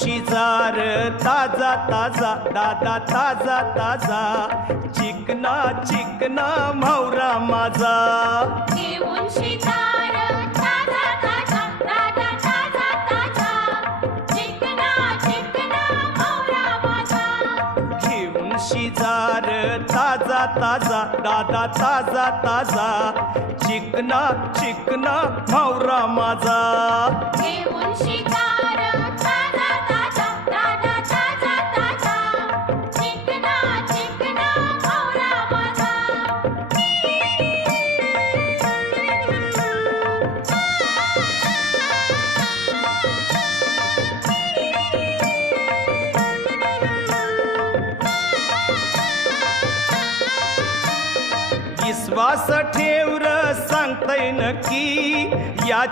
शिजार ताजा ताजा दादा ताजा ताजा चिकना चिकना म्हावरा माझा घेऊन शिजार ताजा ताजा दादा ताजा ताजा चिकना चिकना म्हावरा माझा घेऊन शिजार ताजा ताजा दादा ताजा ताजा चिकना चिकना म्हावरा माझा घेऊन शिजार ताजा ताजा दादा ताजा ताजा चिकना चिकना म्हावरा माझा विश्वास ठेवर सांगतय नक्की या